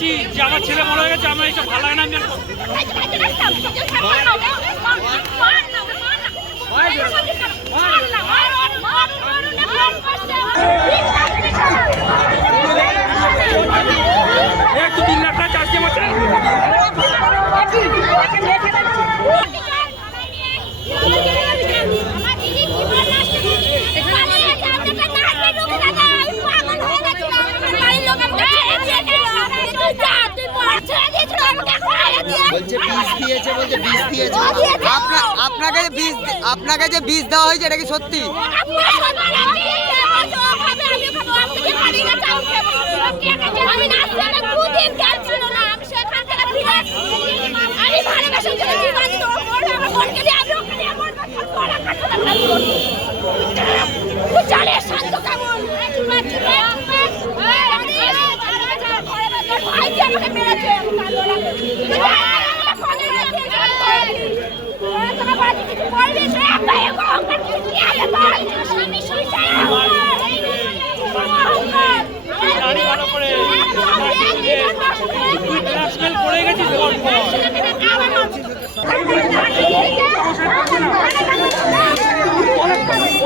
বলেছি যে আমার ছেলে মরে গেছে, আমার এইসব ভালো লাগে না। একটু 3 লাখ টাকা চার্জ দিয়ে বলছে। আপনাকে যে বীজ দেওয়া হয়েছে এটা কি সত্যি?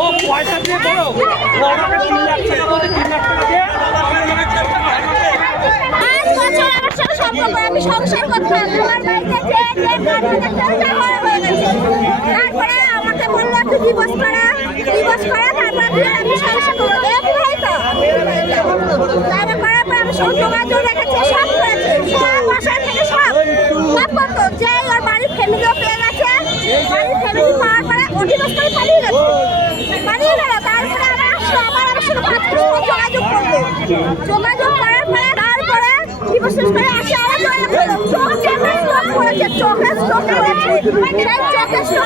ও পয়সা দিয়ে করো, 3 লাখ টাকা বলে 3 লাখ টাকা দিয়ে আমি সংসার করতাম। আমার বাড়িতে তারপরে আমাকে বললো একটু ডিভোর্স করা, তারপরে আমি সংসার করবো। তারপর করার পর আমি সব যোগাযোগ রেখেছি, সব করেছি, সব বাসার থেকে সব করতো। যে ওর বাড়ির ফ্যামিলিও পেয়ে গেছে, বাড়ির ফ্যামিলি পাওয়ার পরে ও ডিভোর্স করে পালিয়ে গেল। তারপরে আমার সাথে যোগাযোগ করলো, যোগাযোগ করার পরে তারপরে ডিভোর্স করে আসে। আমার চোখে স্ট্রোক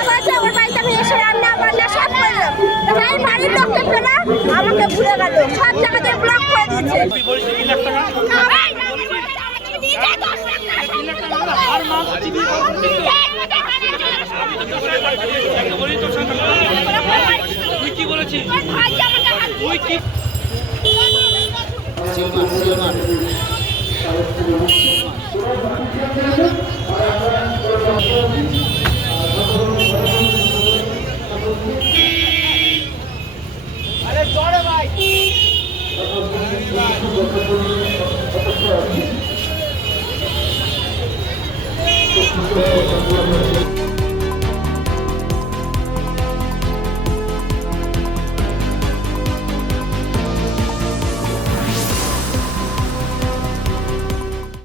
করেছে, ওর বাড়িতে আমি এসে রান্না বান্না সব করলাম। তাই বাড়ির লোককে পেলে আমাকে ভুলে গেল, সব জায়গাতে ব্লক করে দিয়েছে। তুই কি বলেছিস? তুই কি আরে চড়ে ভাই।